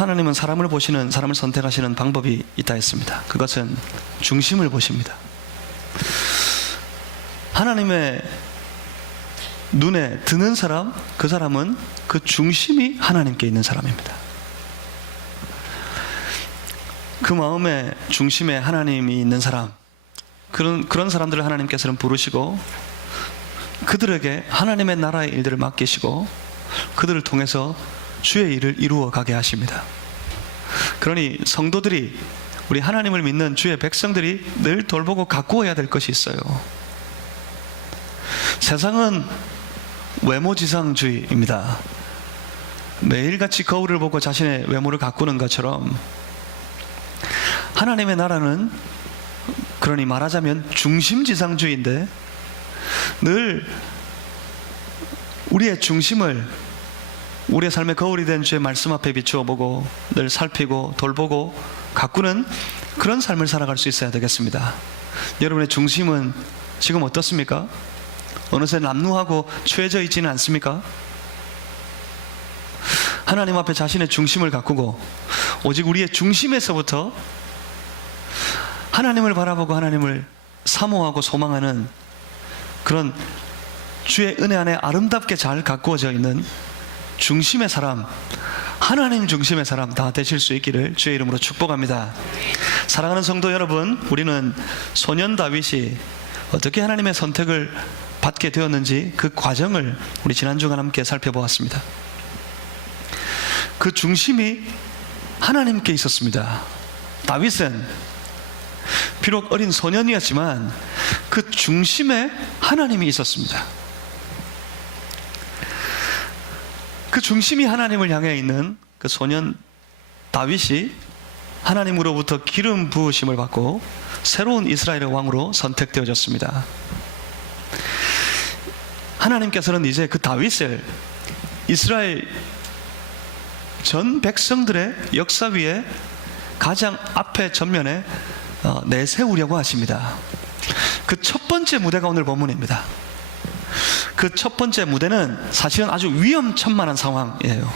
하나님은 사람을 보시는, 사람을 선택하시는 방법이 있다 했습니다. 그것은 중심을 보십니다. 하나님의 눈에 드는 사람, 그 사람은 그 중심이 하나님께 있는 사람입니다. 그 마음의 중심에 하나님이 있는 사람, 그런 사람들을 하나님께서는 부르시고 그들에게 하나님의 나라의 일들을 맡기시고 그들을 통해서 주의 일을 이루어 가게 하십니다. 그러니 성도들이, 우리 하나님을 믿는 주의 백성들이 늘 돌보고 가꾸어야 될 것이 있어요. 세상은 외모지상주의입니다. 매일같이 거울을 보고 자신의 외모를 가꾸는 것처럼 하나님의 나라는, 그러니 말하자면 중심지상주의인데, 늘 우리의 중심을 우리의 삶의 거울이 된 주의 말씀 앞에 비추어 보고 늘 살피고 돌보고 가꾸는 그런 삶을 살아갈 수 있어야 되겠습니다. 여러분의 중심은 지금 어떻습니까? 어느새 남루하고 추해져 있지는 않습니까? 하나님 앞에 자신의 중심을 가꾸고 오직 우리의 중심에서부터 하나님을 바라보고 하나님을 사모하고 소망하는 그런 주의 은혜 안에 아름답게 잘 가꾸어져 있는 중심의 사람, 하나님 중심의 사람 다 되실 수 있기를 주의 이름으로 축복합니다. 사랑하는 성도 여러분, 우리는 소년 다윗이 어떻게 하나님의 선택을 받게 되었는지 그 과정을 우리 지난주간 함께 살펴보았습니다. 그 중심이 하나님께 있었습니다. 다윗은 비록 어린 소년이었지만 그 중심에 하나님이 있었습니다. 그 중심이 하나님을 향해 있는 그 소년 다윗이 하나님으로부터 기름 부으심을 받고 새로운 이스라엘의 왕으로 선택되어졌습니다. 하나님께서는 이제 그 다윗을 이스라엘 전 백성들의 역사 위에 가장 앞에 전면에 내세우려고 하십니다. 그 첫 번째 무대가 오늘 본문입니다. 그 첫 번째 무대는 사실은 아주 위험천만한 상황이에요.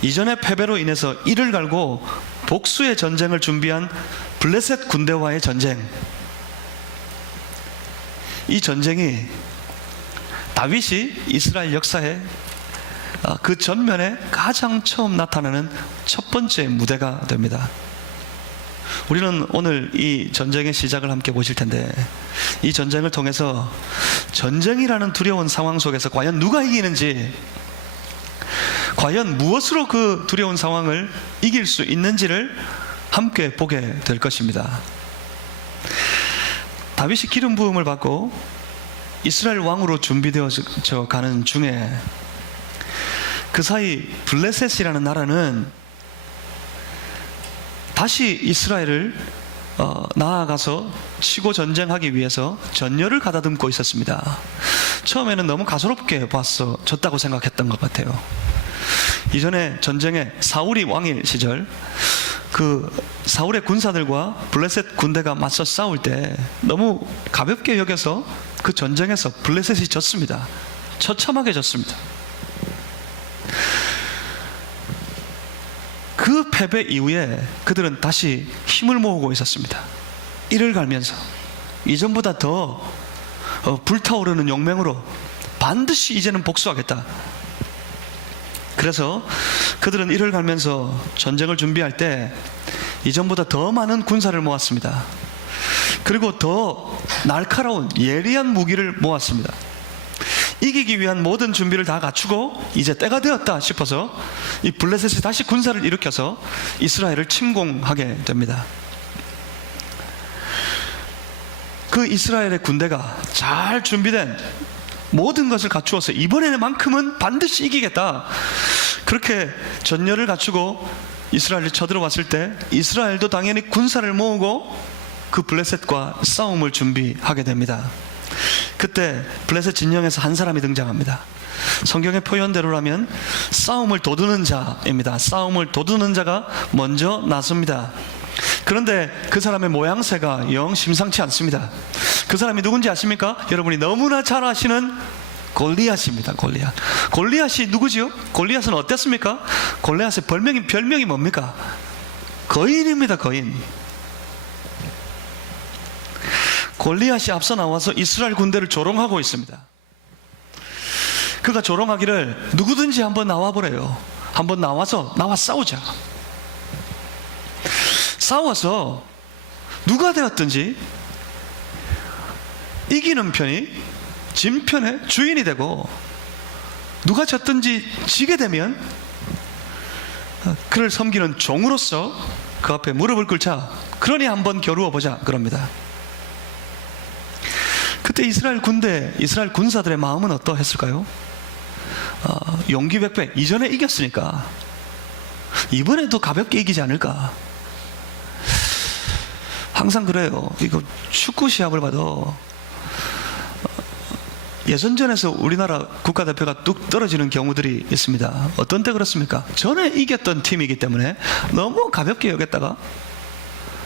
이전의 패배로 인해서 이를 갈고 복수의 전쟁을 준비한 블레셋 군대와의 전쟁. 이 전쟁이 다윗이 이스라엘 역사에 그 전면에 가장 처음 나타나는 첫 번째 무대가 됩니다. 우리는 오늘 이 전쟁의 시작을 함께 보실 텐데, 이 전쟁을 통해서 전쟁이라는 두려운 상황 속에서 과연 누가 이기는지, 과연 무엇으로 그 두려운 상황을 이길 수 있는지를 함께 보게 될 것입니다. 다윗이 기름 부음을 받고 이스라엘 왕으로 준비되어져 가는 중에 그 사이 블레셋이라는 나라는 다시 이스라엘을 나아가서 치고 전쟁하기 위해서 전열을 가다듬고 있었습니다. 처음에는 너무 가소롭게 졌다고 생각했던 것 같아요. 이전에 전쟁에 사울이 왕일 시절 그 사울의 군사들과 블레셋 군대가 맞서 싸울 때 너무 가볍게 여겨서 그 전쟁에서 블레셋이 졌습니다. 처참하게 졌습니다. 그 패배 이후에 그들은 다시 힘을 모으고 있었습니다. 이를 갈면서 이전보다 더 불타오르는 용맹으로 반드시 이제는 복수하겠다. 그래서 그들은 이를 갈면서 전쟁을 준비할 때 이전보다 더 많은 군사를 모았습니다. 그리고 더 날카로운 예리한 무기를 모았습니다. 이기기 위한 모든 준비를 다 갖추고 이제 때가 되었다 싶어서 이 블레셋이 다시 군사를 일으켜서 이스라엘을 침공하게 됩니다. 그 이스라엘의 군대가 잘 준비된 모든 것을 갖추어서 이번에만큼은 반드시 이기겠다, 그렇게 전열을 갖추고 이스라엘이 쳐들어왔을 때 이스라엘도 당연히 군사를 모으고 그 블레셋과 싸움을 준비하게 됩니다. 그때 블레셋 진영에서 한 사람이 등장합니다. 성경의 표현대로라면 싸움을 도두는 자입니다. 싸움을 도두는 자가 먼저 나섭니다. 그런데 그 사람의 모양새가 영 심상치 않습니다. 그 사람이 누군지 아십니까? 여러분이 너무나 잘 아시는 골리앗입니다. 골리앗이 누구지요? 골리앗은 어땠습니까? 골리앗의 별명이 뭡니까? 거인입니다. 거인. 골리앗이 앞서 나와서 이스라엘 군대를 조롱하고 있습니다. 그가 조롱하기를 누구든지 한번 나와보래요. 한번 나와 싸우자. 싸워서 누가 되었든지 이기는 편이 진 편의 주인이 되고, 누가 졌든지 지게 되면 그를 섬기는 종으로서 그 앞에 무릎을 꿇자. 그러니 한번 겨루어 보자 그럽니다. 그때 이스라엘 군사들의 마음은 어떠했을까요? 용기백배, 이전에 이겼으니까 이번에도 가볍게 이기지 않을까. 항상 그래요. 이거 축구 시합을 봐도 예선전에서 우리나라 국가대표가 뚝 떨어지는 경우들이 있습니다. 어떤 때 그렇습니까? 전에 이겼던 팀이기 때문에 너무 가볍게 여겼다가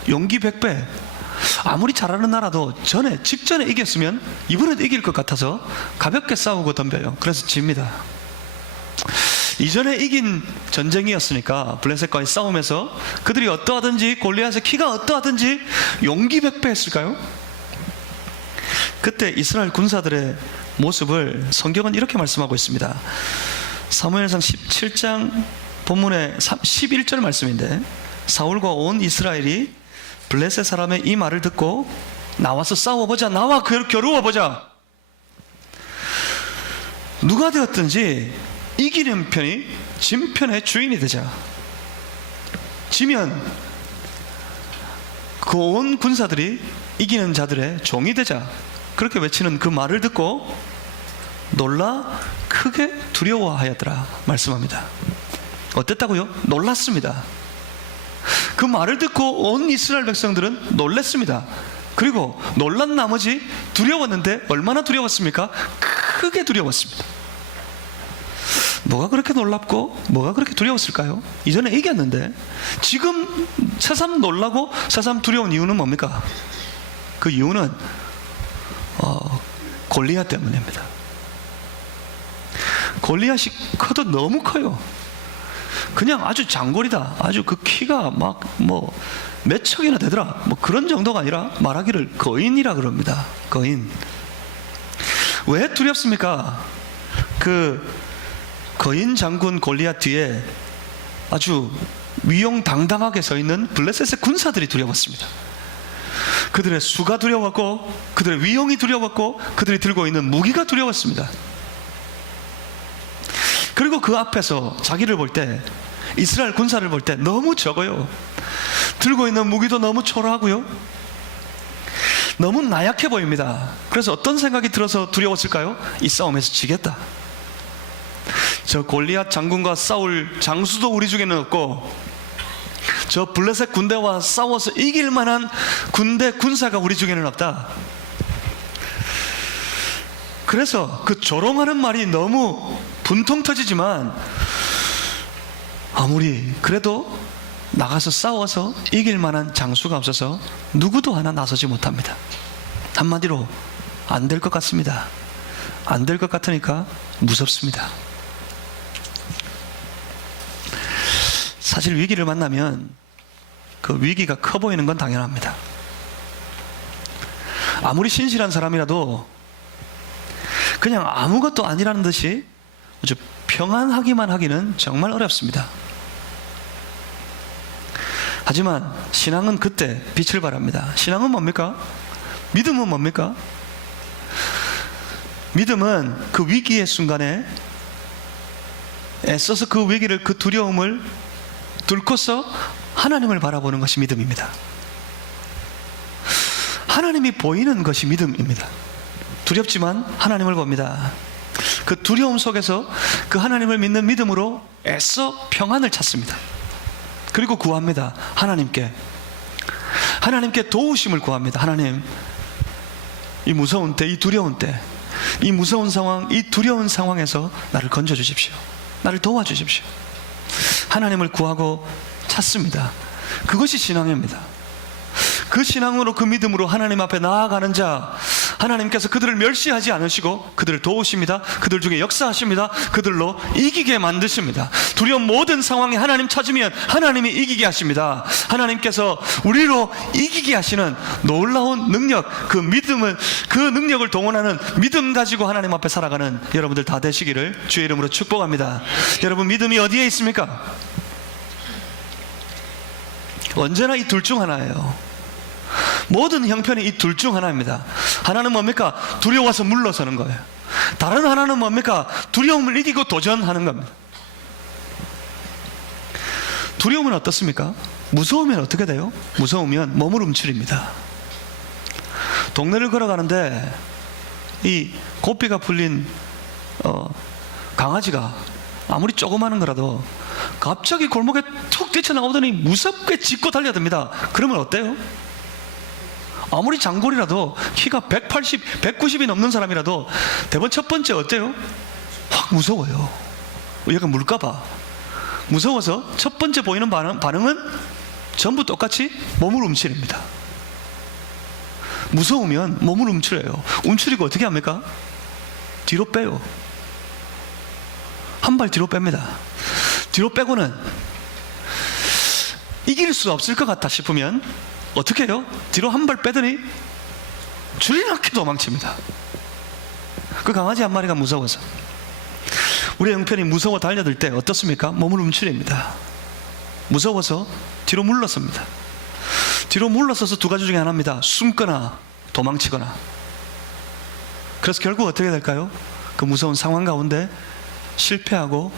용기백배, 아무리 잘하는 나라도 직전에 이겼으면 이번에도 이길 것 같아서 가볍게 싸우고 덤벼요. 그래서 집니다. 이전에 이긴 전쟁이었으니까 블레셋과의 싸움에서 그들이 어떠하든지, 골리앗의 키가 어떠하든지 용기백배했을까요? 그때 이스라엘 군사들의 모습을 성경은 이렇게 말씀하고 있습니다. 사무엘상 17장 본문의 11절 말씀인데, 사울과 온 이스라엘이 블레셋 사람의 이 말을 듣고 나와서 싸워보자, 나와 겨루어보자. 누가 되었든지 이기는 편이 진 편의 주인이 되자. 지면 그 온 군사들이 이기는 자들의 종이 되자. 그렇게 외치는 그 말을 듣고 놀라 크게 두려워하였더라 말씀합니다. 어땠다고요? 놀랐습니다. 그 말을 듣고 온 이스라엘 백성들은 놀랐습니다. 그리고 놀란 나머지 두려웠는데 얼마나 두려웠습니까? 크게 두려웠습니다. 뭐가 그렇게 놀랍고 뭐가 그렇게 두려웠을까요? 이전에 이겼는데 지금 새삼 놀라고 새삼 두려운 이유는 뭡니까? 그 이유는 골리앗 때문입니다. 골리앗이 커도 너무 커요. 그냥 아주 장골이다, 아주 그 키가 막 몇 척이나 되더라, 그런 정도가 아니라 말하기를 거인이라 그럽니다. 거인. 왜 두렵습니까? 그 거인 장군 골리앗 뒤에 아주 위용당당하게 서 있는 블레셋의 군사들이 두려웠습니다. 그들의 수가 두려웠고, 그들의 위용이 두려웠고, 그들이 들고 있는 무기가 두려웠습니다. 그리고 그 앞에서 자기를 볼 때, 이스라엘 군사를 볼 때 너무 적어요. 들고 있는 무기도 너무 초라하고요, 너무 나약해 보입니다. 그래서 어떤 생각이 들어서 두려웠을까요? 이 싸움에서 지겠다. 저 골리앗 장군과 싸울 장수도 우리 중에는 없고, 저 블레셋 군대와 싸워서 이길 만한 군사가 우리 중에는 없다. 그래서 그 조롱하는 말이 너무 분통 터지지만, 아무리 그래도 나가서 싸워서 이길 만한 장수가 없어서 누구도 하나 나서지 못합니다. 한마디로 안 될 것 같습니다. 안 될 것 같으니까 무섭습니다. 사실 위기를 만나면 그 위기가 커 보이는 건 당연합니다. 아무리 신실한 사람이라도 그냥 아무것도 아니라는 듯이 아주 평안하기만 하기는 정말 어렵습니다. 하지만 신앙은 그때 빛을 발합니다. 신앙은 뭡니까? 믿음은 뭡니까? 믿음은 그 위기의 순간에 애써서 그 위기를, 그 두려움을 뚫고서 하나님을 바라보는 것이 믿음입니다. 하나님이 보이는 것이 믿음입니다. 두렵지만 하나님을 봅니다. 그 두려움 속에서 그 하나님을 믿는 믿음으로 애써 평안을 찾습니다. 그리고 구합니다. 하나님께 도우심을 구합니다. 하나님, 이 무서운 때, 이 두려운 때, 이 무서운 상황, 이 두려운 상황에서 나를 건져주십시오. 나를 도와주십시오. 하나님을 구하고 찾습니다. 그것이 신앙입니다. 그 신앙으로, 그 믿음으로 하나님 앞에 나아가는 자, 하나님께서 그들을 멸시하지 않으시고 그들을 도우십니다. 그들 중에 역사하십니다. 그들로 이기게 만드십니다. 두려운 모든 상황에 하나님 찾으면 하나님이 이기게 하십니다. 하나님께서 우리로 이기게 하시는 놀라운 능력, 그 능력을 동원하는 믿음 가지고 하나님 앞에 살아가는 여러분들 다 되시기를 주의 이름으로 축복합니다. 여러분, 믿음이 어디에 있습니까? 언제나 이 둘 중 하나예요. 모든 형편이 이 둘 중 하나입니다. 하나는 뭡니까? 두려워서 물러서는 거예요. 다른 하나는 뭡니까? 두려움을 이기고 도전하는 겁니다. 두려움은 어떻습니까? 무서우면 어떻게 돼요? 무서우면 몸을 움츠립니다. 동네를 걸어가는데 이 고삐가 풀린 강아지가 아무리 조그마한 거라도 갑자기 골목에 툭 뛰쳐나오더니 무섭게 짖고 달려듭니다. 그러면 어때요? 아무리 장골이라도 키가 180, 190이 넘는 사람이라도 대번 첫 번째 어때요? 확 무서워요. 얘가 물까봐 무서워서 첫 번째 보이는 반응은 전부 똑같이 몸을 움츠립니다. 무서우면 몸을 움츠려요. 움츠리고 어떻게 합니까? 뒤로 빼요. 한 발 뒤로 뺍니다. 뒤로 빼고는 이길 수 없을 것 같다 싶으면 어떻게 해요? 뒤로 한 발 빼더니 줄이나게 도망칩니다. 그 강아지 한 마리가 무서워서. 우리 형편이 무서워 달려들 때 어떻습니까? 몸을 움츠립니다. 무서워서 뒤로 물러섭니다. 뒤로 물러서서 두 가지 중에 하나입니다. 숨거나 도망치거나. 그래서 결국 어떻게 될까요? 그 무서운 상황 가운데 실패하고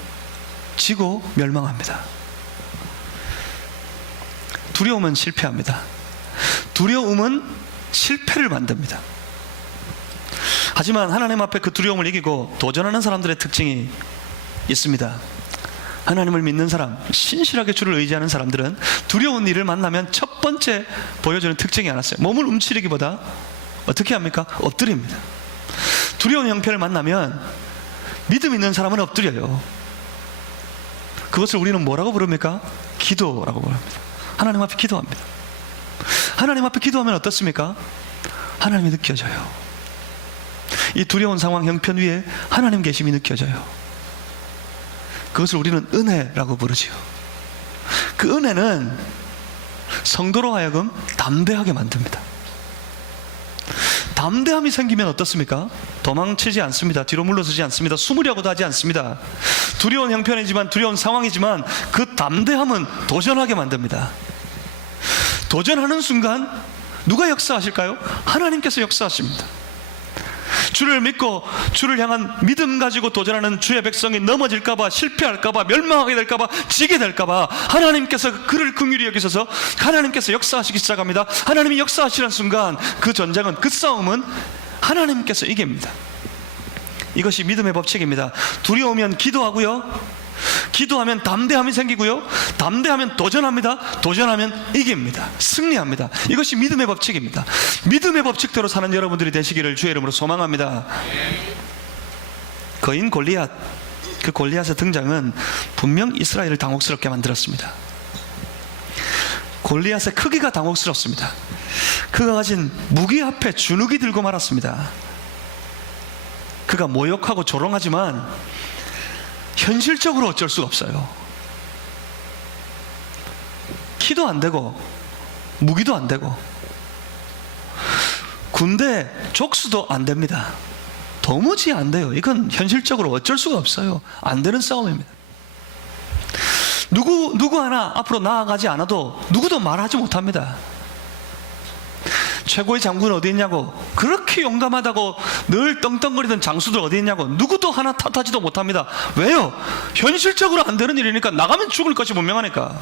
지고 멸망합니다. 두려움은 실패합니다. 두려움은 실패를 만듭니다. 하지만 하나님 앞에 그 두려움을 이기고 도전하는 사람들의 특징이 있습니다. 하나님을 믿는 사람, 신실하게 주를 의지하는 사람들은 두려운 일을 만나면 첫 번째 보여주는 특징이 하나 있어요. 몸을 움츠리기보다 어떻게 합니까? 엎드립니다. 두려운 형편을 만나면 믿음 있는 사람은 엎드려요. 그것을 우리는 뭐라고 부릅니까? 기도라고 부릅니다. 하나님 앞에 기도합니다. 하나님 앞에 기도하면 어떻습니까? 하나님이 느껴져요. 이 두려운 상황 형편 위에 하나님 계심이 느껴져요. 그것을 우리는 은혜라고 부르지요. 그 은혜는 성도로 하여금 담대하게 만듭니다. 담대함이 생기면 어떻습니까? 도망치지 않습니다. 뒤로 물러서지 않습니다. 숨으려고도 하지 않습니다. 두려운 형편이지만, 두려운 상황이지만 그 담대함은 도전하게 만듭니다. 도전하는 순간 누가 역사하실까요? 하나님께서 역사하십니다. 주를 믿고 주를 향한 믿음 가지고 도전하는 주의 백성이 넘어질까봐, 실패할까봐, 멸망하게 될까봐, 지게 될까봐 하나님께서 그를 긍휼히 여기셔서 하나님께서 역사하시기 시작합니다. 하나님이 역사하시는 순간 그 전쟁은, 그 싸움은 하나님께서 이깁니다. 이것이 믿음의 법칙입니다. 두려우면 기도하고요, 기도하면 담대함이 생기고요, 담대하면 도전합니다. 도전하면 이깁니다. 승리합니다. 이것이 믿음의 법칙입니다. 믿음의 법칙대로 사는 여러분들이 되시기를 주의 이름으로 소망합니다. 거인 골리앗, 그 골리앗의 등장은 분명 이스라엘을 당혹스럽게 만들었습니다. 골리앗의 크기가 당혹스럽습니다. 그가 가진 무기 앞에 주눅이 들고 말았습니다. 그가 모욕하고 조롱하지만 현실적으로 어쩔 수가 없어요. 키도 안 되고 무기도 안 되고 군대 족수도 안 됩니다. 도무지 안 돼요. 이건 현실적으로 어쩔 수가 없어요. 안 되는 싸움입니다. 누구 하나 앞으로 나아가지 않아도 누구도 말하지 못합니다. 최고의 장군은 어디 있냐고, 그렇게 용감하다고 늘 떵떵거리던 장수들 어디 있냐고 누구도 하나 탓하지도 못합니다. 왜요? 현실적으로 안 되는 일이니까. 나가면 죽을 것이 분명하니까.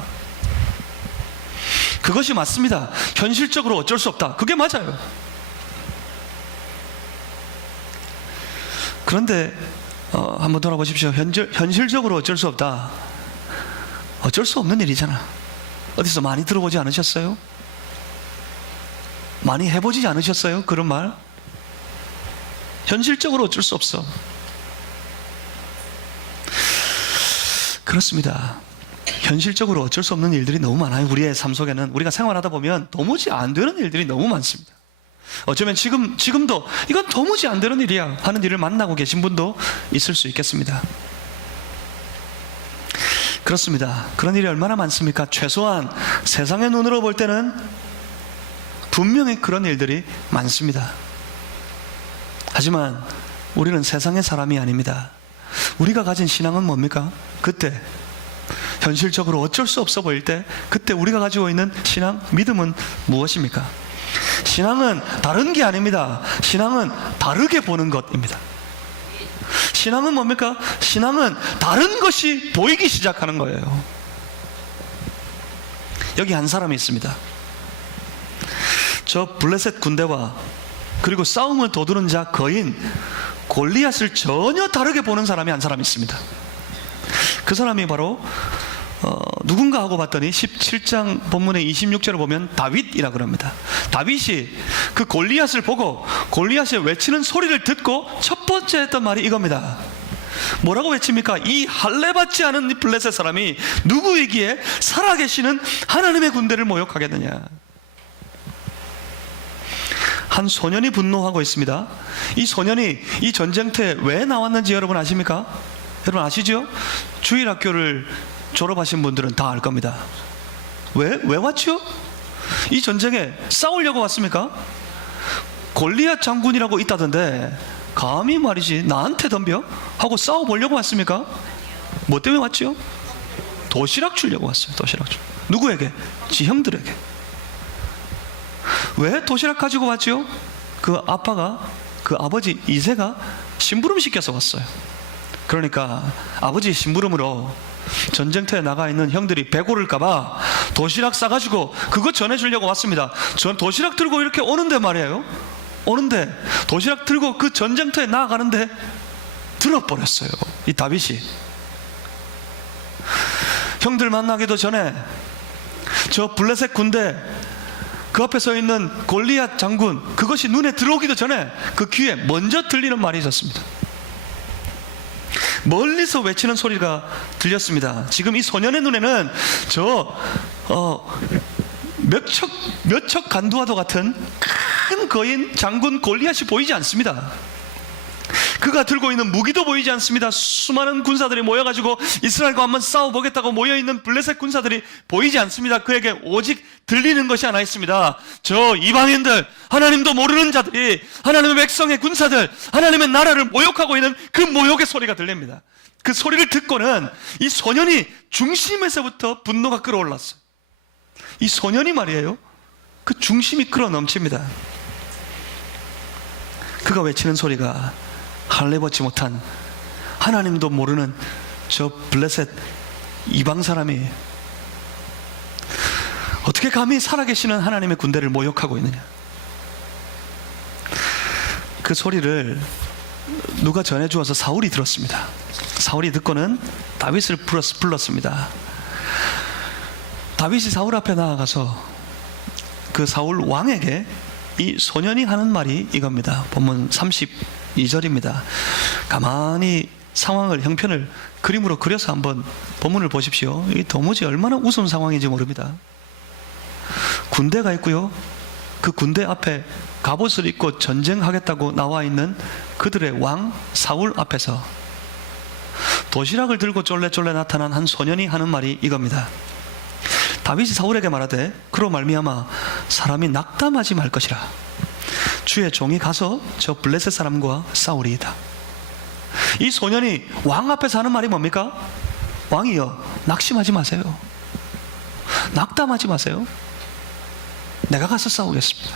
그것이 맞습니다. 현실적으로 어쩔 수 없다. 그게 맞아요. 그런데 한번 돌아보십시오. 현실적으로 어쩔 수 없다. 어쩔 수 없는 일이잖아. 어디서 많이 들어보지 않으셨어요? 많이 해보지 않으셨어요? 그런 말? 현실적으로 어쩔 수 없어. 그렇습니다. 현실적으로 어쩔 수 없는 일들이 너무 많아요. 우리의 삶 속에는. 우리가 생활하다 보면 도무지 안 되는 일들이 너무 많습니다. 어쩌면 지금도 이건 도무지 안 되는 일이야 하는 일을 만나고 계신 분도 있을 수 있겠습니다. 그렇습니다. 그런 일이 얼마나 많습니까? 최소한 세상의 눈으로 볼 때는 분명히 그런 일들이 많습니다. 하지만 우리는 세상의 사람이 아닙니다. 우리가 가진 신앙은 뭡니까? 그때 현실적으로 어쩔 수 없어 보일 때 그때 우리가 가지고 있는 신앙, 믿음은 무엇입니까? 신앙은 다른 게 아닙니다. 신앙은 다르게 보는 것입니다. 신앙은 뭡니까? 신앙은 다른 것이 보이기 시작하는 거예요. 여기 한 사람이 있습니다. 저 블레셋 군대와 그리고 싸움을 도두는 자 거인 골리앗을 전혀 다르게 보는 사람이 한 사람이 있습니다. 그 사람이 바로 누군가 하고 봤더니 17장 본문의 26절을 보면 다윗이라 그럽니다. 다윗이 그 골리앗을 보고 골리앗이 외치는 소리를 듣고 첫 번째 했던 말이 이겁니다. 뭐라고 외칩니까? 이 할례받지 않은 이 블레셋 사람이 누구이기에 살아계시는 하나님의 군대를 모욕하겠느냐. 한 소년이 분노하고 있습니다. 이 소년이 이 전쟁터에 왜 나왔는지 여러분 아십니까? 여러분 아시죠? 주일학교를 졸업하신 분들은 다 알 겁니다. 왜 왔죠? 이 전쟁에 싸우려고 왔습니까? 골리앗 장군이라고 있다던데 감히 말이지 나한테 덤벼? 하고 싸워보려고 왔습니까? 뭐 때문에 왔죠? 도시락 주려고 왔어요. 도시락 주. 누구에게? 지 형들에게. 왜 도시락 가지고 왔죠? 그 아빠가, 그 아버지 이세가 심부름 시켜서 왔어요. 그러니까 아버지 심부름으로 전쟁터에 나가 있는 형들이 배고를까봐 도시락 싸가지고 그거 전해주려고 왔습니다. 전 도시락 들고 이렇게 오는데 말이에요. 오는데 도시락 들고 그 전쟁터에 나아가는데 들어버렸어요. 이 다윗이. 형들 만나기도 전에 저 블레셋 군대 그 앞에 서 있는 골리앗 장군 그것이 눈에 들어오기도 전에 그 귀에 먼저 들리는 말이 있었습니다. 멀리서 외치는 소리가 들렸습니다. 지금 이 소년의 눈에는 몇 척 간두와도 같은 큰 거인 장군 골리앗이 보이지 않습니다. 그가 들고 있는 무기도 보이지 않습니다. 수많은 군사들이 모여가지고 이스라엘과 한번 싸워보겠다고 모여있는 블레셋 군사들이 보이지 않습니다. 그에게 오직 들리는 것이 하나 있습니다. 저 이방인들, 하나님도 모르는 자들이 하나님의 백성의 군사들, 하나님의 나라를 모욕하고 있는 그 모욕의 소리가 들립니다. 그 소리를 듣고는 이 소년이 중심에서부터 분노가 끌어올랐어요. 이 소년이 말이에요, 그 중심이 끌어넘칩니다. 그가 외치는 소리가 할례받지 못한 하나님도 모르는 저 블레셋 이방 사람이 어떻게 감히 살아계시는 하나님의 군대를 모욕하고 있느냐. 그 소리를 누가 전해주어서 사울이 들었습니다. 사울이 듣고는 다윗을 불렀습니다. 다윗이 사울 앞에 나아가서 그 사울 왕에게 이 소년이 하는 말이 이겁니다. 본문 32절입니다. 가만히 상황을, 형편을 그림으로 그려서 한번 본문을 보십시오. 이게 도무지 얼마나 우스운 상황인지 모릅니다. 군대가 있고요, 그 군대 앞에 갑옷을 입고 전쟁하겠다고 나와 있는 그들의 왕 사울 앞에서 도시락을 들고 쫄래쫄래 나타난 한 소년이 하는 말이 이겁니다. 다윗이 사울에게 말하되 그로 말미암아 사람이 낙담하지 말 것이라. 주의 종이 가서 저 블레셋 사람과 싸우리이다. 이 소년이 왕 앞에서 하는 말이 뭡니까? 왕이여, 낙심하지 마세요. 낙담하지 마세요. 내가 가서 싸우겠습니다.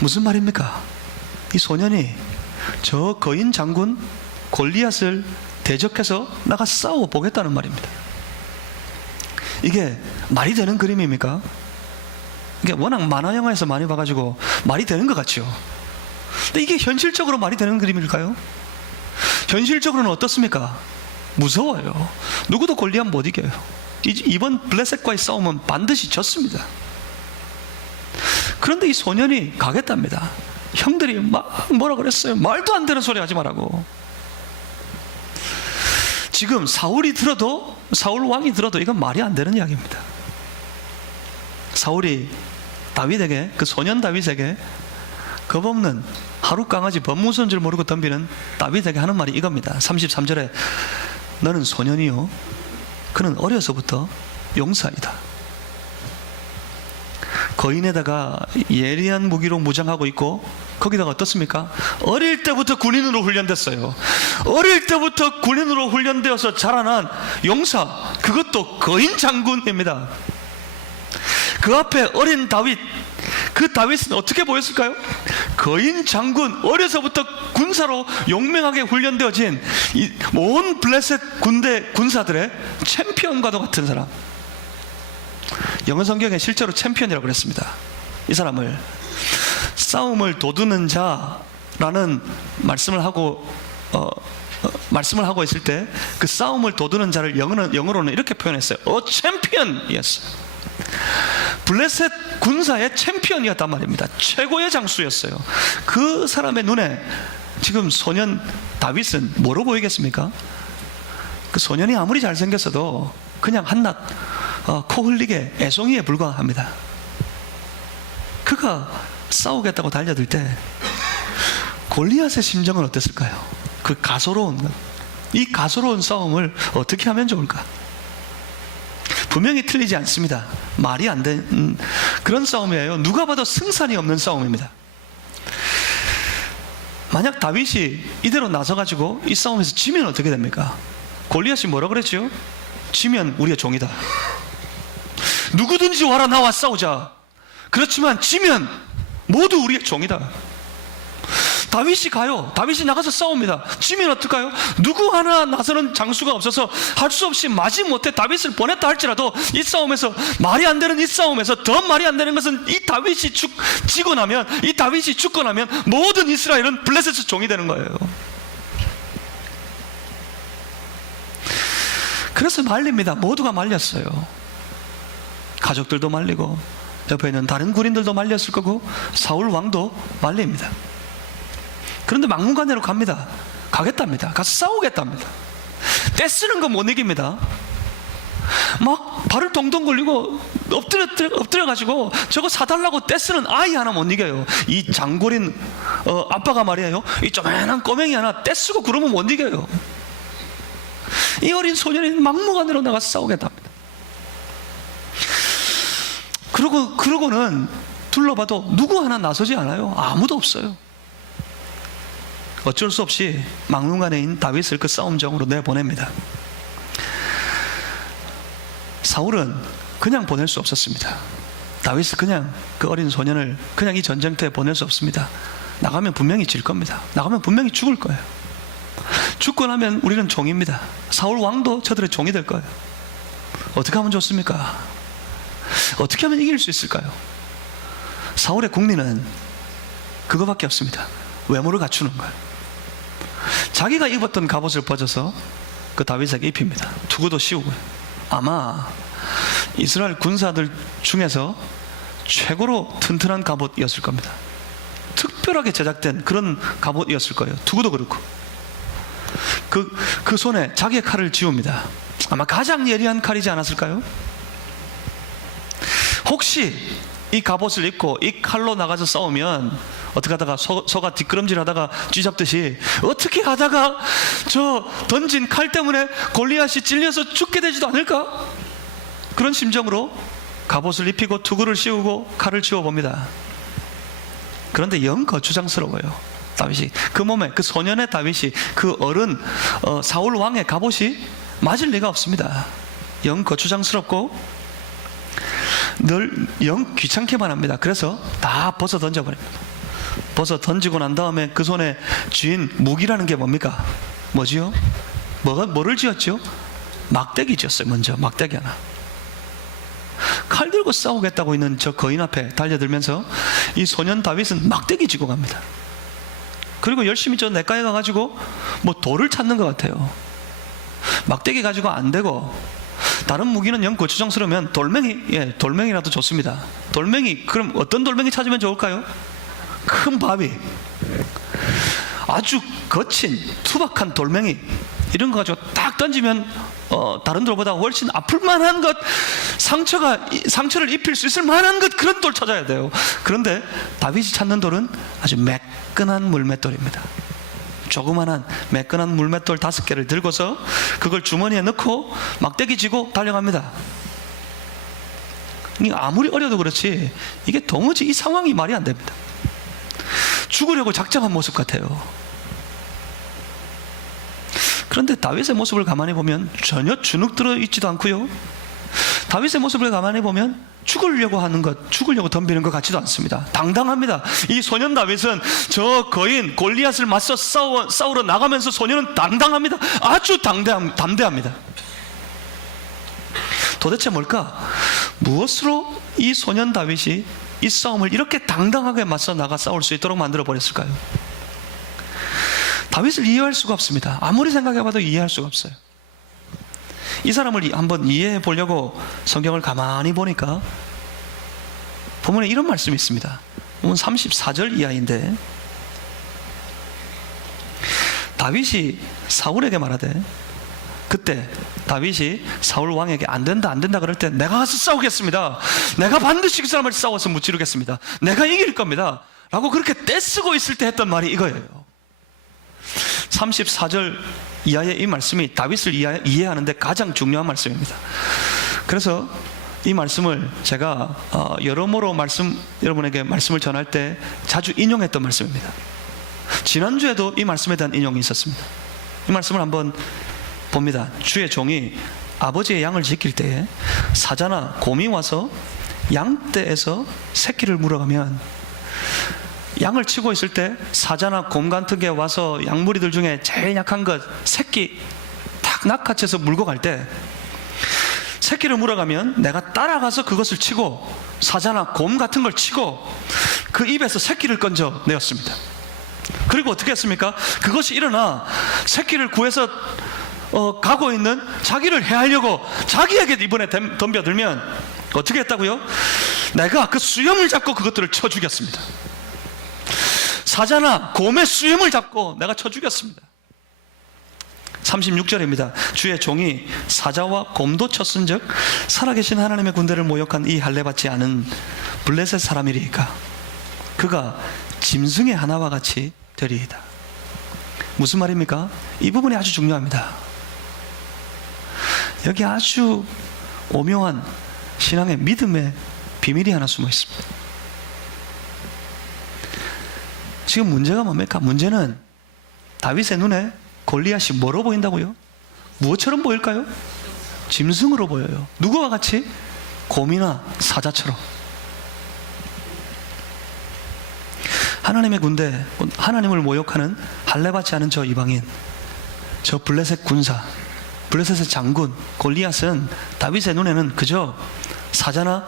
무슨 말입니까? 이 소년이 저 거인 장군 골리앗을 대적해서 나가 싸워보겠다는 말입니다. 이게 말이 되는 그림입니까? 이게 워낙 만화 영화에서 많이 봐가지고 말이 되는 것 같죠. 근데 이게 현실적으로 말이 되는 그림일까요? 현실적으로는 어떻습니까? 무서워요. 누구도 골리앗 못 이겨요. 이번 블레셋과의 싸움은 반드시 졌습니다. 그런데 이 소년이 가겠답니다. 형들이 막 뭐라 그랬어요? 말도 안 되는 소리 하지 말라고. 지금 사울 왕이 들어도 이건 말이 안 되는 이야기입니다. 사울이 다윗에게, 그 소년 다윗에게 겁없는 하루 강아지 법무서인 줄 모르고 덤비는 다윗에게 하는 말이 이겁니다. 33절에 너는 소년이요 그는 어려서부터 용사이다. 거인에다가 예리한 무기로 무장하고 있고, 거기다가 어떻습니까? 어릴 때부터 군인으로 훈련됐어요. 어릴 때부터 군인으로 훈련되어서 자라난 용사, 그것도 거인 장군입니다. 그 앞에 어린 다윗, 그 다윗은 어떻게 보였을까요? 거인 장군, 어려서부터 군사로 용맹하게 훈련되어진 이 온 블레셋 군대 군사들의 챔피언과도 같은 사람. 영어 성경에 실제로 챔피언이라고 그랬습니다. 이 사람을 싸움을 도두는 자라는 말씀을 하고 있을 때, 그 싸움을 도두는 자를 영어로는 이렇게 표현했어요. 챔피언이었어요. 블레셋 군사의 챔피언이었단 말입니다. 최고의 장수였어요. 그 사람의 눈에 지금 소년 다윗은 뭐로 보이겠습니까? 그 소년이 아무리 잘생겼어도 그냥 한낱 코 흘리게 애송이에 불과합니다. 그가 싸우겠다고 달려들 때 골리앗의 심정은 어땠을까요? 그 이 가소로운 싸움을 어떻게 하면 좋을까? 분명히 틀리지 않습니다. 말이 안 되는 그런 싸움이에요. 누가 봐도 승산이 없는 싸움입니다. 만약 다윗이 이대로 나서가지고 이 싸움에서 지면 어떻게 됩니까? 골리앗이 뭐라 그랬죠? 지면 우리의 종이다. 누구든지 와라, 나와 싸우자. 그렇지만 지면 모두 우리의 종이다. 다윗이 가요. 다윗이 나가서 싸웁니다. 지면 어떨까요? 누구 하나 나서는 장수가 없어서 할 수 없이 마지못해 다윗을 보냈다 할지라도 이 싸움에서, 말이 안 되는 이 싸움에서 더 말이 안 되는 것은 이 다윗이 지고 나면, 이 다윗이 죽고 나면 모든 이스라엘은 블레셋의 종이 되는 거예요. 그래서 말립니다. 모두가 말렸어요. 가족들도 말리고 옆에 있는 다른 군인들도 말렸을 거고 사울 왕도 말립니다. 그런데 막무가내로 갑니다. 가겠답니다. 가서 싸우겠답니다. 떼쓰는 거 못 이깁니다. 막 발을 동동 걸리고 엎드려가지고 저거 사달라고 떼쓰는 아이 하나 못 이겨요. 이 장골인 아빠가 말이에요, 이 조그만한 꼬맹이 하나 떼쓰고 그러면 못 이겨요. 이 어린 소년이 막무가내로 나가서 싸우겠답니다. 그러고는 둘러봐도 누구 하나 나서지 않아요. 아무도 없어요. 어쩔 수 없이 막무가내인 다윗을 그 싸움장으로 내보냅니다. 사울은 그냥 보낼 수 없었습니다. 다윗을 그냥, 그 어린 소년을 그냥 이 전쟁터에 보낼 수 없습니다. 나가면 분명히 질 겁니다. 나가면 분명히 죽을 거예요. 죽고 나면 우리는 종입니다. 사울 왕도 저들의 종이 될 거예요. 어떻게 하면 좋습니까? 어떻게 하면 이길 수 있을까요? 사울의 국리는 그거밖에 없습니다. 외모를 갖추는 거예요. 자기가 입었던 갑옷을 벗어서 그 다윗에게 입힙니다. 투구도 씌우고요. 아마 이스라엘 군사들 중에서 최고로 튼튼한 갑옷이었을 겁니다. 특별하게 제작된 그런 갑옷이었을 거예요. 투구도 그렇고. 그 손에 자기의 칼을 쥐웁니다. 아마 가장 예리한 칼이지 않았을까요? 혹시 이 갑옷을 입고 이 칼로 나가서 싸우면 어떻게 하다가 소가 뒷걸음질 하다가 쥐잡듯이 어떻게 하다가 저 던진 칼 때문에 골리앗이 찔려서 죽게 되지도 않을까? 그런 심정으로 갑옷을 입히고 투구를 씌우고 칼을 쥐어봅니다. 그런데 영 거추장스러워요. 다윗이, 그 몸에, 그 소년의 다윗이 그 어른 사울 왕의 갑옷이 맞을 리가 없습니다. 영 거추장스럽고 늘 영 귀찮게만 합니다. 그래서 다 벗어 던져버립니다. 벗어 던지고 난 다음에 그 손에 쥔 무기라는 게 뭡니까? 뭐지요? 뭐를 쥐었죠? 막대기 쥐었어요. 먼저 막대기 하나. 칼 들고 싸우겠다고 있는 저 거인 앞에 달려들면서 이 소년 다윗은 막대기 쥐고 갑니다. 그리고 열심히 저 냇가에 가가지고 뭐 돌을 찾는 것 같아요. 막대기 가지고 안 되고 다른 무기는 영 고추장스러우면 돌멩이, 돌멩이라도 좋습니다. 돌멩이, 그럼 어떤 돌멩이 찾으면 좋을까요? 큰 바위, 아주 거친 투박한 돌멩이, 이런 거 가지고 딱 던지면 다른 돌보다 훨씬 아플 만한 것, 상처를 입힐 수 있을 만한 것, 그런 돌 찾아야 돼요. 그런데 다윗이 찾는 돌은 아주 매끈한 물맷돌입니다. 조그만한 매끈한 물맷돌 5개를 들고서 그걸 주머니에 넣고 막대기 쥐고 달려갑니다. 아무리 어려도 그렇지 이게 도무지 이 상황이 말이 안 됩니다. 죽으려고 작정한 모습 같아요. 그런데 다윗의 모습을 가만히 보면 전혀 주눅 들어 있지도 않고요, 다윗의 모습을 가만히 보면 죽으려고 하는 것, 죽으려고 덤비는 것 같지도 않습니다. 당당합니다. 이 소년 다윗은 저 거인 골리앗을 맞서 싸우러 나가면서 소년은 당당합니다. 아주 담대합니다. 도대체 뭘까? 무엇으로 이 소년 다윗이 이 싸움을 이렇게 당당하게 맞서 나가 싸울 수 있도록 만들어 버렸을까요? 다윗을 이해할 수가 없습니다. 아무리 생각해봐도 이해할 수가 없어요. 이 사람을 한번 이해해 보려고 성경을 가만히 보니까 본문에 이런 말씀이 있습니다. 본문 34절 이하인데, 다윗이 사울에게 말하되, 그때 다윗이 사울 왕에게 안 된다 그럴 때 내가 가서 싸우겠습니다. 내가 반드시 그 사람을 싸워서 무찌르겠습니다. 내가 이길 겁니다. 라고 그렇게 떼쓰고 있을 때 했던 말이 이거예요. 34절 이하의 이 말씀이 다윗을 이해하는데 가장 중요한 말씀입니다. 그래서 이 말씀을 제가 여러모로 여러분에게 말씀을 전할 때 자주 인용했던 말씀입니다. 지난주에도 이 말씀에 대한 인용이 있었습니다. 이 말씀을 한번 봅니다. 주의 종이 아버지의 양을 지킬 때에 사자나 곰이 와서 양떼에서 새끼를 물어가면, 양을 치고 있을 때 사자나 곰 같은 게 와서 양무리들 중에 제일 약한 것 새끼 탁 낚아채서 물고 갈 때, 새끼를 물어가면 내가 따라가서 그것을 치고, 사자나 곰 같은 걸 치고 그 입에서 새끼를 건져 내었습니다. 그리고 어떻게 했습니까? 그것이 일어나 새끼를 구해서 가고 있는 자기를 해하려고 자기에게 이번에 덤벼들면 어떻게 했다고요? 내가 그 수염을 잡고 그것들을 쳐 죽였습니다. 사자나 곰의 수염을 잡고 내가 쳐 죽였습니다. 36절입니다. 주의 종이 사자와 곰도 쳤은즉 살아계신 하나님의 군대를 모욕한 이 할례받지 않은 블레셋 사람이리이까 그가 짐승의 하나와 같이 되리이다. 무슨 말입니까? 이 부분이 아주 중요합니다. 여기 아주 오묘한 신앙의 믿음의 비밀이 하나 숨어 있습니다. 지금 문제가 뭡니까? 문제는 다윗의 눈에 골리앗이 뭐로 보인다고요? 무엇처럼 보일까요? 짐승으로 보여요. 누구와 같이? 곰이나 사자처럼. 하나님의 군대, 하나님을 모욕하는 할례받지 않은 저 이방인, 저 블레셋 군사, 블레셋의 장군 골리앗은 다윗의 눈에는 그저 사자나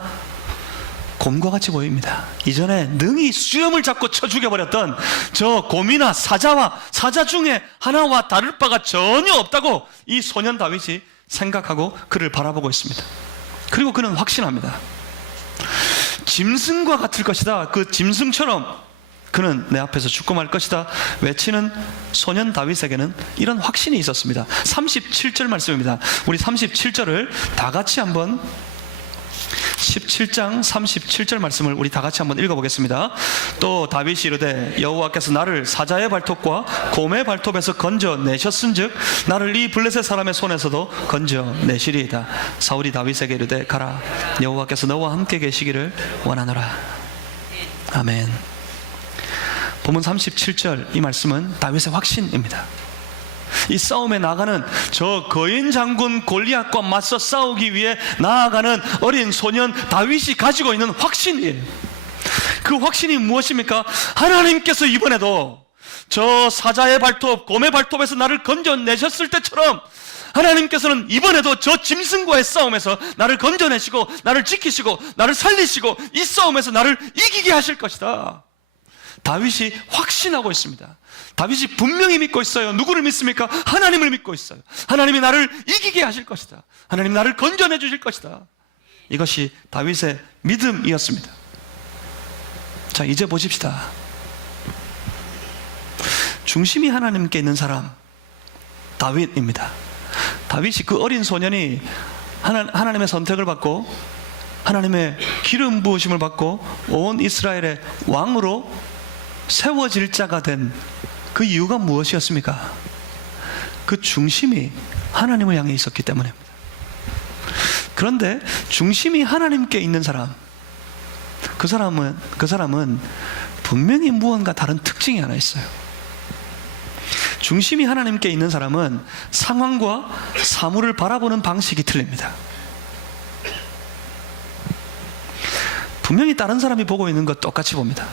곰과 같이 보입니다. 이전에 능히 수염을 잡고 쳐 죽여버렸던 저 곰이나 사자 중에 하나와 다를 바가 전혀 없다고 이 소년 다윗이 생각하고 그를 바라보고 있습니다. 그리고 그는 확신합니다. 짐승과 같을 것이다. 그 짐승처럼 그는 내 앞에서 죽고 말 것이다 외치는 소년 다윗에게는 이런 확신이 있었습니다. 37절 말씀입니다. 우리 37절을 다 같이 한번, 17장 37절 말씀을 우리 다 같이 한번 읽어보겠습니다. 또 다윗이 이르되 여호와께서 나를 사자의 발톱과 곰의 발톱에서 건져 내셨은즉 나를 이 블레셋 사람의 손에서도 건져 내시리이다. 사울이 다윗에게 이르되 가라, 여호와께서 너와 함께 계시기를 원하노라. 아멘. 본문 37절 이 말씀은 다윗의 확신입니다. 이 싸움에 나가는 저 거인 장군 골리앗과 맞서 싸우기 위해 나아가는 어린 소년 다윗이 가지고 있는 확신이에요. 그 확신이 무엇입니까? 하나님께서 이번에도 저 사자의 발톱, 곰의 발톱에서 나를 건져내셨을 때처럼 하나님께서는 이번에도 저 짐승과의 싸움에서 나를 건져내시고 나를 지키시고 나를 살리시고 이 싸움에서 나를 이기게 하실 것이다. 다윗이 확신하고 있습니다. 다윗이 분명히 믿고 있어요. 누구를 믿습니까? 하나님을 믿고 있어요. 하나님이 나를 이기게 하실 것이다. 하나님이 나를 건져내 주실 것이다. 이것이 다윗의 믿음이었습니다. 자, 이제 보십시다. 중심이 하나님께 있는 사람, 다윗입니다. 다윗이 그 어린 소년이 하나님의 선택을 받고 하나님의 기름 부으심을 받고 온 이스라엘의 왕으로 세워질 자가 된 그 이유가 무엇이었습니까? 그 중심이 하나님을 향해 있었기 때문입니다. 그런데 중심이 하나님께 있는 사람, 그 사람은 분명히 무언가 다른 특징이 하나 있어요. 중심이 하나님께 있는 사람은 상황과 사물을 바라보는 방식이 틀립니다. 분명히 다른 사람이 보고 있는 것 똑같이 봅니다.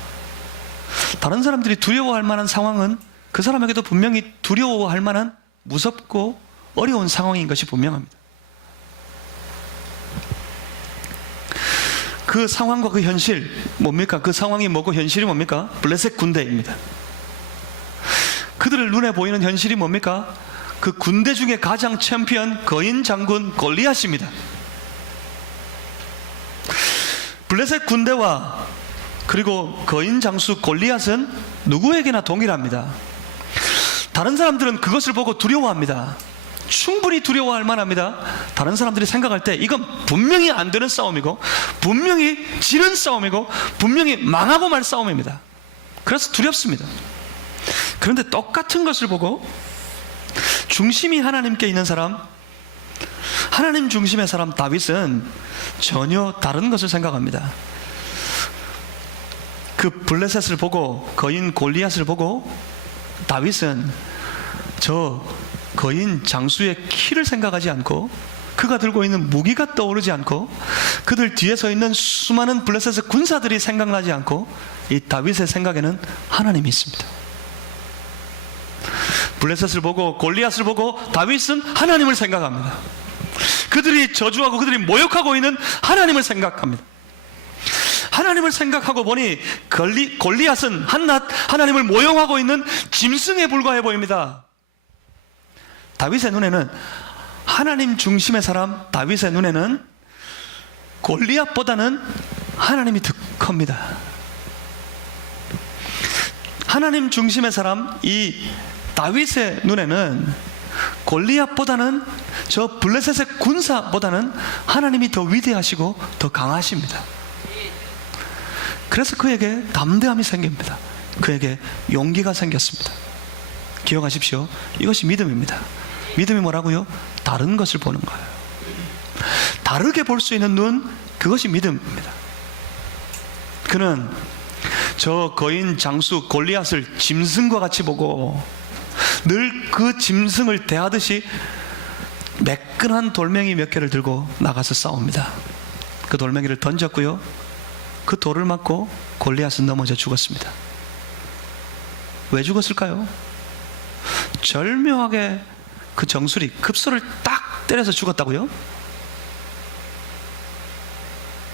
다른 사람들이 두려워할 만한 상황은 그 사람에게도 분명히 두려워할 만한 무섭고 어려운 상황인 것이 분명합니다. 그 상황과 그 현실 뭡니까? 그 상황이 뭐고 현실이 뭡니까? 블레셋 군대입니다. 그들의 눈에 보이는 현실이 뭡니까? 그 군대 중에 가장 챔피언 거인 장군 골리앗입니다. 블레셋 군대와 그리고 거인 장수 골리앗은 누구에게나 동일합니다. 다른 사람들은 그것을 보고 두려워합니다. 충분히 두려워할 만합니다. 다른 사람들이 생각할 때 이건 분명히 안 되는 싸움이고 분명히 지는 싸움이고 분명히 망하고 말 싸움입니다. 그래서 두렵습니다. 그런데 똑같은 것을 보고 중심이 하나님께 있는 사람, 하나님 중심의 사람 다윗은 전혀 다른 것을 생각합니다. 그 블레셋을 보고 거인 골리앗을 보고 다윗은 저 거인 장수의 키를 생각하지 않고 그가 들고 있는 무기가 떠오르지 않고 그들 뒤에 서 있는 수많은 블레셋의 군사들이 생각나지 않고 이 다윗의 생각에는 하나님이 있습니다. 블레셋을 보고 골리앗을 보고 다윗은 하나님을 생각합니다. 그들이 저주하고 그들이 모욕하고 있는 하나님을 생각합니다. 하나님을 생각하고 보니 골리앗은 한낱 하나님을 모욕하고 있는 짐승에 불과해 보입니다. 다윗의 눈에는 하나님 중심의 사람 다윗의 눈에는 골리앗보다는 하나님이 더 큽니다. 하나님 중심의 사람 이 다윗의 눈에는 골리앗보다는 저 블레셋의 군사보다는 하나님이 더 위대하시고 더 강하십니다. 그래서 그에게 담대함이 생깁니다. 그에게 용기가 생겼습니다. 기억하십시오. 이것이 믿음입니다. 믿음이 뭐라고요? 다른 것을 보는 거예요. 다르게 볼 수 있는 눈, 그것이 믿음입니다. 그는 저 거인 장수 골리앗을 짐승과 같이 보고 늘 그 짐승을 대하듯이 매끈한 돌멩이 몇 개를 들고 나가서 싸웁니다. 그 돌멩이를 던졌고요. 그 돌을 맞고 골리앗은 넘어져 죽었습니다. 왜 죽었을까요? 절묘하게 그 정수리 급소를 딱 때려서 죽었다고요?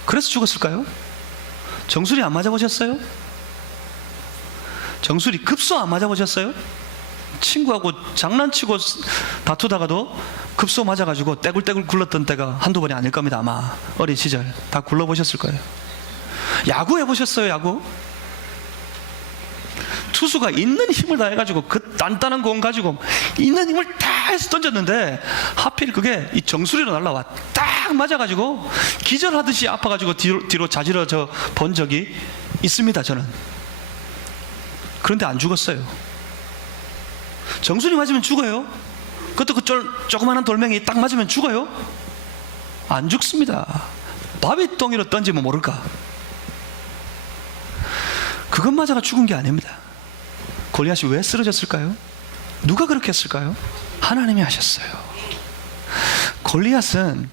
그래서 죽었을까요? 정수리 안 맞아보셨어요? 정수리 급소 안 맞아보셨어요? 친구하고 장난치고 다투다가도 급소 맞아가지고 떼굴떼굴 굴렀던 때가 한두 번이 아닐 겁니다. 아마 어린 시절 다 굴러보셨을 거예요. 야구 해보셨어요? 야구? 투수가 있는 힘을 다 해가지고 그 단단한 공 가지고 있는 힘을 다 해서 던졌는데 하필 그게 이 정수리로 날라와 딱 맞아가지고 기절하듯이 아파가지고 뒤로 자지러져 본 적이 있습니다. 저는. 그런데 안 죽었어요. 정수리 맞으면 죽어요? 그것도 그 조그마한 돌멩이 딱 맞으면 죽어요? 안 죽습니다. 바위덩이로 던지면 모를까? 그것 맞아가 죽은 게 아닙니다. 골리앗이 왜 쓰러졌을까요? 누가 그렇게 했을까요? 하나님이 하셨어요. 골리앗은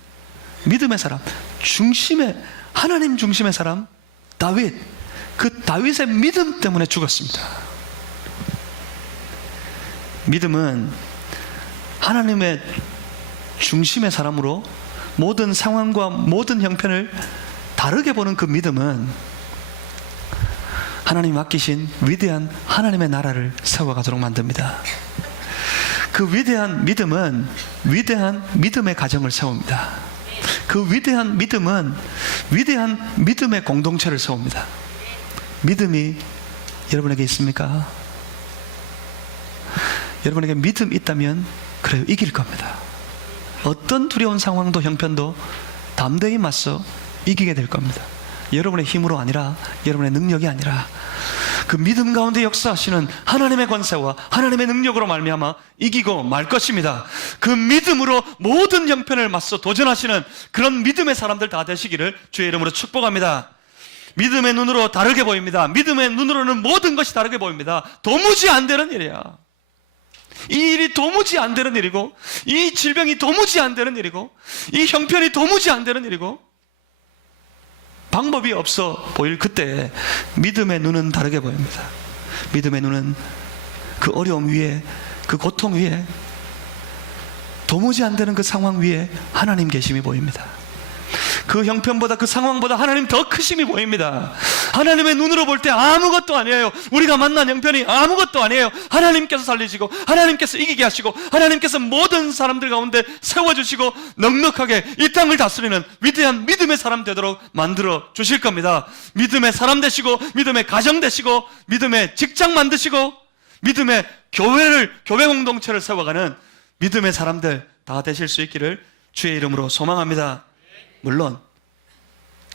믿음의 사람, 하나님 중심의 사람 다윗, 그 다윗의 믿음 때문에 죽었습니다. 믿음은 하나님의 중심의 사람으로 모든 상황과 모든 형편을 다르게 보는 그 믿음은 하나님이 맡기신 위대한 하나님의 나라를 세워가도록 만듭니다. 그 위대한 믿음은 위대한 믿음의 가정을 세웁니다. 그 위대한 믿음은 위대한 믿음의 공동체를 세웁니다. 믿음이 여러분에게 있습니까? 여러분에게 믿음 있다면 그래요, 이길 겁니다. 어떤 두려운 상황도 형편도 담대히 맞서 이기게 될 겁니다. 여러분의 힘으로 아니라, 여러분의 능력이 아니라 그 믿음 가운데 역사하시는 하나님의 권세와 하나님의 능력으로 말미암아 이기고 말 것입니다. 그 믿음으로 모든 형편을 맞서 도전하시는 그런 믿음의 사람들 다 되시기를 주의 이름으로 축복합니다. 믿음의 눈으로 다르게 보입니다. 믿음의 눈으로는 모든 것이 다르게 보입니다. 도무지 안 되는 일이야. 이 일이 도무지 안 되는 일이고, 이 질병이 도무지 안 되는 일이고, 이 형편이 도무지 안 되는 일이고, 방법이 없어 보일 그때 믿음의 눈은 다르게 보입니다. 믿음의 눈은 그 어려움 위에, 그 고통 위에, 도무지 안 되는 그 상황 위에 하나님 계심이 보입니다. 그 형편보다, 그 상황보다 하나님 더 크심이 보입니다. 하나님의 눈으로 볼 때 아무것도 아니에요. 우리가 만난 형편이 아무것도 아니에요. 하나님께서 살리시고, 하나님께서 이기게 하시고, 하나님께서 모든 사람들 가운데 세워주시고 넉넉하게 이 땅을 다스리는 위대한 믿음의 사람 되도록 만들어 주실 겁니다. 믿음의 사람 되시고, 믿음의 가정 되시고, 믿음의 직장 만드시고, 믿음의 교회 공동체를 세워가는 믿음의 사람들 다 되실 수 있기를 주의 이름으로 소망합니다. 물론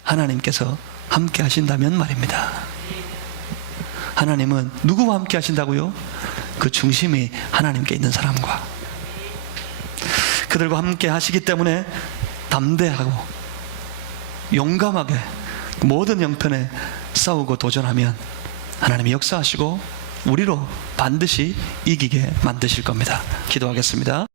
하나님께서 함께 하신다면 말입니다. 하나님은 누구와 함께 하신다고요? 그 중심이 하나님께 있는 사람과, 그들과 함께 하시기 때문에 담대하고 용감하게 모든 형편에 싸우고 도전하면 하나님이 역사하시고 우리로 반드시 이기게 만드실 겁니다. 기도하겠습니다.